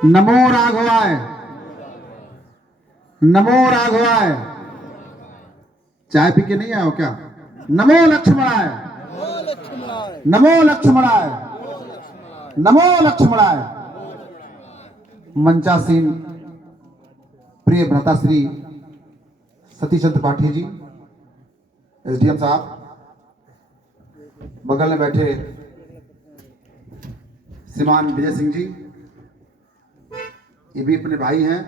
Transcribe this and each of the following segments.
नमो राघवाय, नमो राघवाय। चाय पी के नहीं आए हो क्या? नमो लक्ष्मणाय, नमो लक्ष्मणाय, नमो लक्ष्मणाय। मंचासीन प्रिय भ्राताश्री सतीश चंद्र त्रिपाठी जी, एसडीएम साहब, बगल में बैठे श्रीमान विजय सिंह जी, ये भी अपने भाई हैं,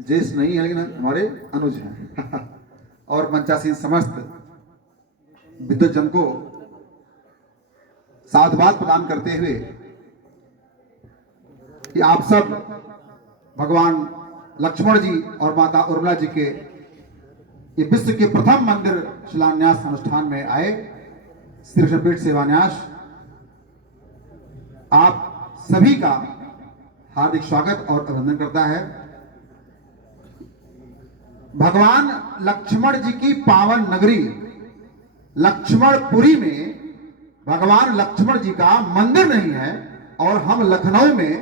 ज्येष्ठ नहीं है लेकिन हमारे अनुज हैं। और मंचासीन समस्त विद्युत जन को साधुवाद प्रदान करते हुए कि आप सब भगवान लक्ष्मण जी और माता उर्मिला जी के ये विश्व के प्रथम मंदिर शिलान्यास अनुष्ठान में आए। श्री कृष्णपीठ सेवान्यास आप सभी का हार्दिक स्वागत और अभिनंदन करता है। भगवान लक्ष्मण जी की पावन नगरी लक्ष्मणपुरी में भगवान लक्ष्मण जी का मंदिर नहीं है और हम लखनऊ में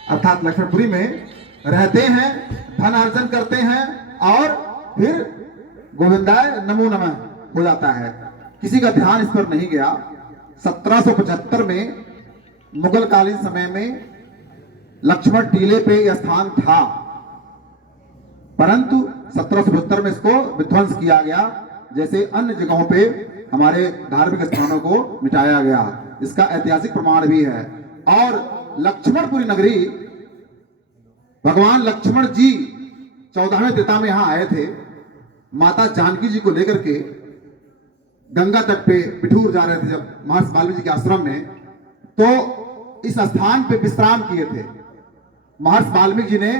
अर्थात लक्ष्मणपुरी में रहते हैं, धन अर्जन करते हैं और फिर गोविंदाय नमो नमः हो जाता है। किसी का ध्यान इस पर नहीं गया। 1775 में मुगल कालीन समय में लक्ष्मण टीले पे यह स्थान था, परंतु 1775 में इसको विध्वंस किया गया, जैसे अन्य जगहों पे हमारे धार्मिक स्थानों को मिटाया गया। इसका ऐतिहासिक प्रमाण भी है। और लक्ष्मणपुरी नगरी भगवान लक्ष्मण जी 14वें त्रेता में यहां आए थे। माता जानकी जी को लेकर के गंगा तट पे पिठूर जा रहे थे जब महर्षि वाल्मीकि जी के आश्रम में, तो इस स्थान पे विश्राम किए थे। महर्षि वाल्मीकि जी ने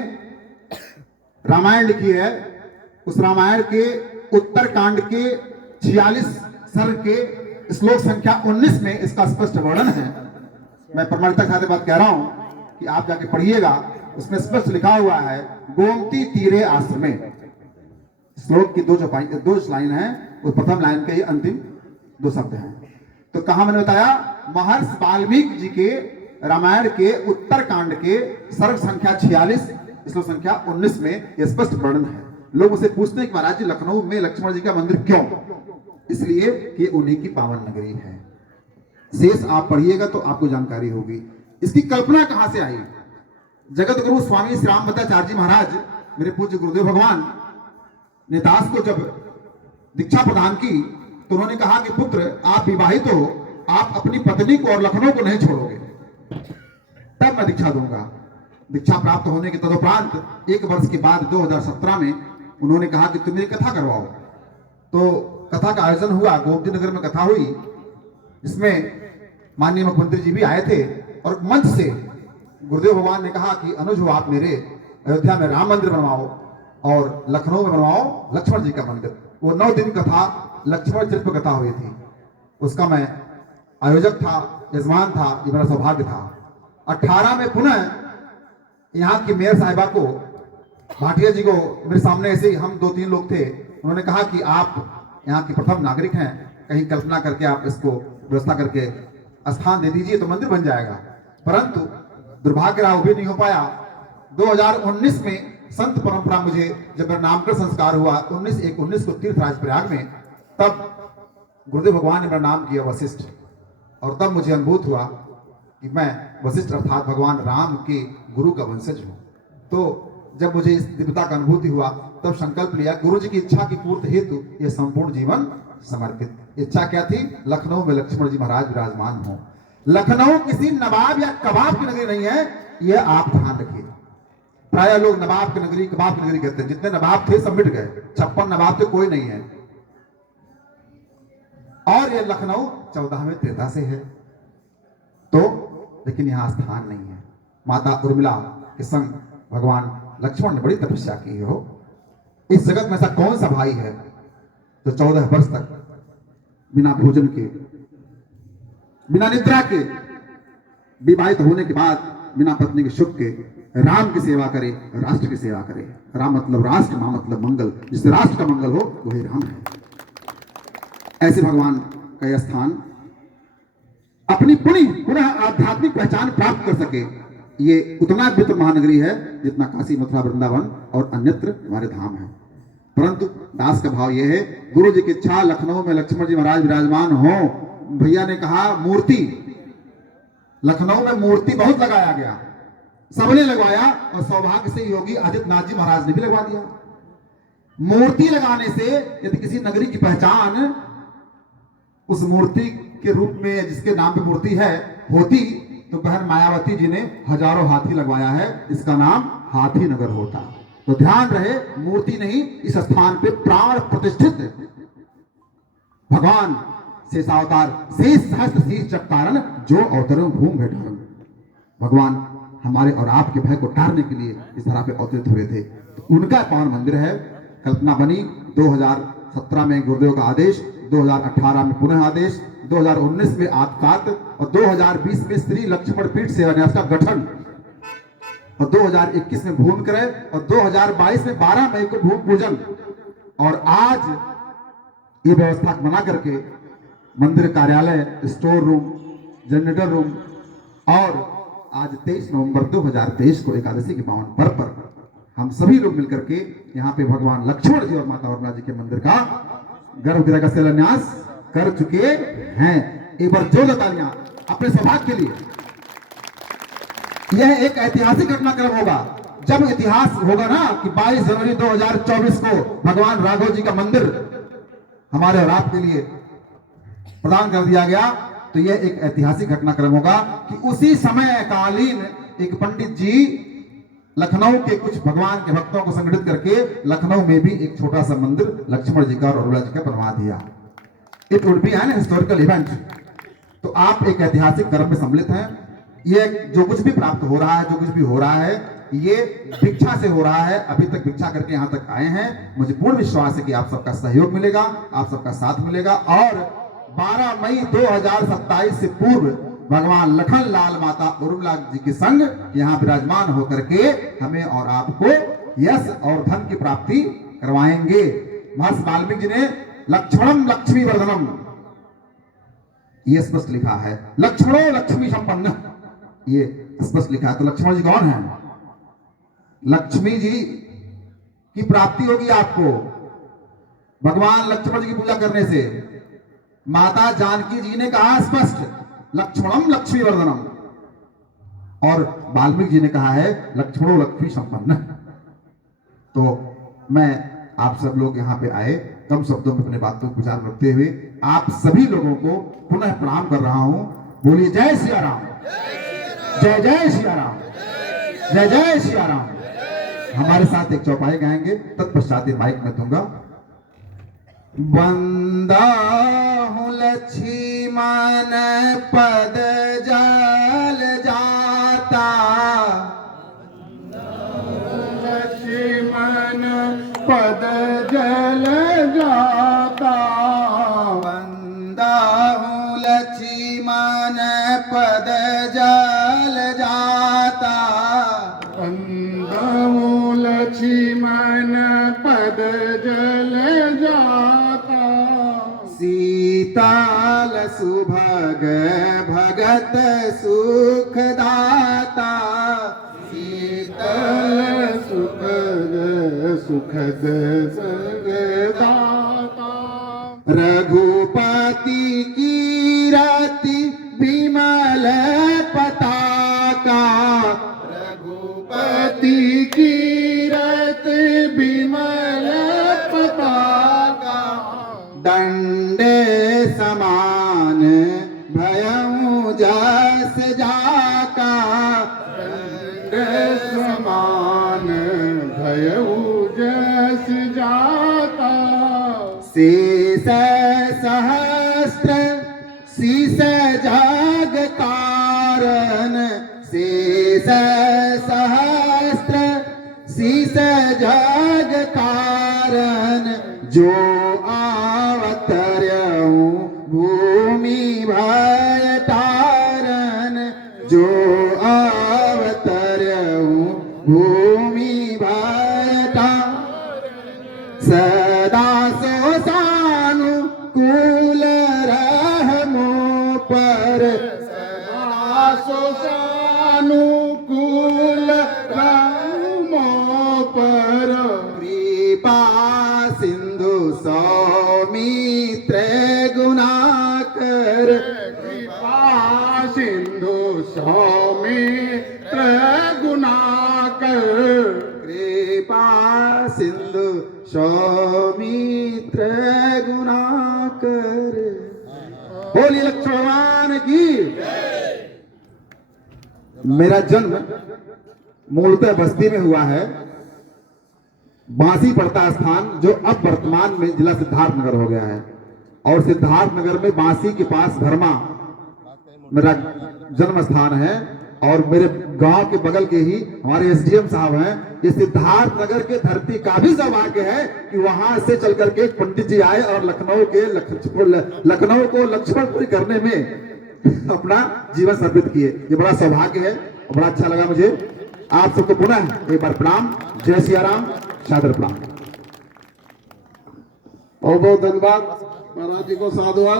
रामायण लिखी है। उस रामायण के उत्तर कांड के 46 सर्ग के श्लोक संख्या 19 में इसका स्पष्ट वर्णन है। मैं प्रमाणिकता के साथ बात कह रहा हूं कि आप जाके पढ़िएगा। उसमें स्पष्ट लिखा हुआ है गोमती तीरे आश्रमे। श्लोक की दो लाइन है, उस प्रथम लाइन के ही अंतिम 2 शब्द हैं। तो कहा मैंने बताया, महर्षि वाल्मीकि जी के रामायण के उत्तर कांड के सर्ग संख्या 46 श्लोक संख्या 19 में यह स्पष्ट वर्णन है। लोग उसे पूछते हैं कि महाराज जी लखनऊ में लक्ष्मण जी का मंदिर क्यों? इसलिए कि उन्हीं की पावन नगरी है। शेष आप पढ़िएगा तो आपको जानकारी होगी। इसकी कल्पना कहां से आई? जगत गुरु स्वामी श्री राम भट्टाचार्य जी महाराज, मेरे पूज्य गुरुदेव भगवान ने दास को जब दीक्षा प्रदान की तो उन्होंने कहा कि पुत्र आप विवाहित हो, आप अपनी पत्नी को और लखनऊ को नहीं छोड़ोगे, तब मैं दीक्षा दूंगा। दीक्षा प्राप्त होने के तदुपरांत 1 वर्ष के बाद 2017 में उन्होंने कहा कि तुम मेरी कथा करवाओ। तो कथा का आयोजन हुआ, गोमती नगर में कथा हुई, जिसमें माननीय मुख्यमंत्री जी भी आए थे। और मंच से गुरुदेव भगवान ने कहा कि अनुज हो, आप मेरे अयोध्या में राम मंदिर बनवाओ और लखनऊ में बनवाओ लक्ष्मण जी का मंदिर। वो 9 दिन कथा लक्ष्मण चरित्र कथा हुई थी। उसका मैं आयोजक था, यजमान था, ये मेरा सौभाग्य था। 18 में पुनः यहाँ की मेयर साहिबा को, भाटिया जी को मेरे सामने ऐसे ही हम 2-3 लोग थे, उन्होंने कहा कि आप यहाँ की प्रथम नागरिक हैं, कहीं कल्पना करके आप इसको व्यवस्था करके स्थान दे दीजिए तो मंदिर बन जाएगा। परंतु दुर्भाग्य रहा, वो भी नहीं हो पाया। 2019 में संत परंपरा मुझे जब मेरा नामकरण संस्कार हुआ 19/1/19 को तीर्थराज प्रयाग में, तब गुरुदेव भगवान ने मेरा नाम किया वशिष्ठ। और तब मुझे अनुभूत हुआ कि मैं वशिष्ठ अर्थात भगवान राम के गुरु का वंशज हूँ। तो जब मुझे इस दिव्यता का अनुभूति हुआ तब संकल्प लिया, गुरु जी की इच्छा की पूर्ति हेतु यह संपूर्ण जीवन समर्पित। इच्छा क्या थी? लखनऊ में लक्ष्मण जी महाराज विराजमान हो। लखनऊ किसी नवाब या कबाब की नगरी नहीं है, यह आप ध्यान रखिए। प्राय लोग नवाब की नगरी, कबाब की नगरी कहते हैं। जितने नवाब थे सब मिट गए, 56 नवाब थे, कोई नहीं है। और यह लखनऊ 14वें त्रेता से है। तो लेकिन यहां स्थान नहीं है। माता उर्मिला के संग भगवान लक्ष्मण ने बड़ी तपस्या की हो। इस जगत में ऐसा कौन सा भाई है जो 14 वर्ष तक बिना भोजन के, बिना निद्रा के, विवाहित होने के बाद बिना पत्नी के सुख के राम की सेवा करे, राष्ट्र की सेवा करे। राम मतलब राष्ट्र, मां मतलब मंगल। जिससे राष्ट्र का मंगल हो वही राम है। ऐसे भगवान का यह स्थान अपनी पुनः आध्यात्मिक पहचान प्राप्त कर सके, ये उतना पवित्र महानगरी है जितना काशी, मथुरा, वृंदावन और अन्यत्र हमारे धाम है। परंतु दास का भाव यह है, गुरु जी की इच्छा लखनऊ में लक्ष्मण जी महाराज विराजमान हो। भैया ने कहा मूर्ति, लखनऊ में मूर्ति बहुत लगाया गया, सबने लगवाया और सौभाग्य से योगी आदित्यनाथ जी महाराज ने भी लगवा दिया। मूर्ति लगाने से यदि किसी नगरी की पहचान उस मूर्ति के रूप में जिसके नाम पे मूर्ति है होती, तो बहन मायावती जी ने हजारों हाथी लगवाया है, इसका नाम हाथी नगर होता। तो ध्यान रहे, मूर्ति नहीं, इस स्थान पे प्राण प्रतिष्ठित भगवान शेषावतार शेष सहस्त्र शीर्ष चक्तारण जो अवतरण भूम भेटारण, भगवान हमारे और आपके भय को टारने के लिए इस तरह पे अवतरित हुए थे। तो उनका पावन मंदिर है। कल्पना बनी 2017 में गुरुदेव का आदेश, 2018 में पुनः आदेश, 2019 में आत्मसात और 2020 में श्री लक्ष्मण पीठ सेवा न्यास का गठन और 2021 में भूमि क्रय और 2022 में 12 मई को भूमि पूजन और आज ये व्यवस्था बना करके मंदिर कार्यालय, स्टोर रूम, जनरेटर रूम और आज 23 नवंबर 2023 को एकादशी के पावन पर्व पर हम सभी लोग मिलकर के यहाँ पे भगवान लक्ष्मण जी और माता वरदा जी के मंदिर का गर्भगृह का शिलान्यास कर चुके हैं। एक बार जोरदार तालियां अपने सौभाग्य के लिए। यह एक ऐतिहासिक घटनाक्रम होगा। जब इतिहास होगा ना कि 22 जनवरी 2024 को भगवान राघव जी का मंदिर हमारे और आपके लिए प्रदान कर दिया गया, तो यह एक ऐतिहासिक घटनाक्रम होगा कि उसी समय कालीन एक पंडित जी लखनऊ के कुछ भगवान के भक्तों को संगठित करके लखनऊ में भी एक छोटा सा मंदिर लक्ष्मण जी का और अरुणा जी का बनवा दिया। It would be an historical event. तो आप एक ऐतिहासिक कर्म में सम्मिलित हैं। ये जो कुछ भी प्राप्त हो रहा है, जो कुछ भी हो रहा है, ये भिक्षा से हो रहा है। अभी तक भिक्षा करके यहां तक आए हैं। मुझे पूर्ण विश्वास है कि आप सबका सहयोग मिलेगा, आप सबका साथ मिलेगा और 12 मई 2027 से पूर्व भगवान लखन लाल माता उर्मिला जी के संग यहाँ विराजमान होकर के हमें और आपको यश और धन की प्राप्ति करवाएंगे। महर्षि वाल्मीकि जी ने लक्ष्मणम लक्ष्मी वर्धनम ये स्पष्ट लिखा है, लक्ष्मणो लक्ष्मी संपन्न ये स्पष्ट लिखा है। तो लक्ष्मण जी कौन है? लक्ष्मी जी की प्राप्ति होगी आपको भगवान लक्ष्मण जी की पूजा करने से। माता जानकी जी ने कहा स्पष्ट लक्ष्मणम लक्ष्मी वर्धनम और वाल्मीकि जी ने कहा है लक्ष्मणो लक्ष्मी संपन्न। तो मैं आप सब लोग यहाँ पे आए, कम शब्दों में अपने बातों को विचार रखते हुए आप सभी लोगों को पुनः प्रणाम कर रहा हूं। बोलिए जय सिया राम, जय जय सिया राम, जय जय सिया राम। हमारे साथ एक चौपाई गाएंगे, तत्पश्चात माइक में दूंगा। बंदा हूँ लक्ष्मण पद जल जाता, लक्ष्मण पद जल जाता, बंदा हूँ लक्ष्मण पद जल जाता, बंदा हूँ लक्ष्मण पद जल जाता, सीताल सुभग भगत सुखदाता, शीतल सुभग सुखद सुखदाता, रघुपति कीरति विमल पताका, रघुपति कीरति विमल पताका, दंडे समान भयउ जस जाका, दंडे समान भयउ जस जाका, शेष सहस्त्र शीस जग कारण, शेष सहस्त्र शीस जग कारण, जो आवतर्यउ भूमि भय तारन, जो आवतर्यउ भूमि भय तारन, सदा सो सानुकूल रहमो पर, सदा सो सानुकूल सौमित्र गुणाकर कृपा सिंधु सौमित्र गुणाकर। बोलिए लक्ष्मण भगवान की। मेरा जन्म मूलतः बस्ती में हुआ है। बांसी पड़ता स्थान जो अब वर्तमान में जिला सिद्धार्थ नगर हो गया है, और सिद्धार्थ नगर में बांसी के पास धर्मा मेरा जन्म स्थान है। और मेरे गांव के बगल के ही हमारे एसडीएम साहब हैं। ये सिद्धार्थ नगर के धरती का भी सौभाग्य है कि वहां से चल करके पंडित जी आए और लखनऊ को लक्ष्मणपुरी करने में अपना जीवन समर्पित किए। ये बड़ा सौभाग्य है और बड़ा अच्छा लगा मुझे। आप सबको पुनः एक बार प्रणाम। जय सिया राम, सादर प्रणाम। बहुत बहुत धन्यवाद महाराज जी को, साधुवाद।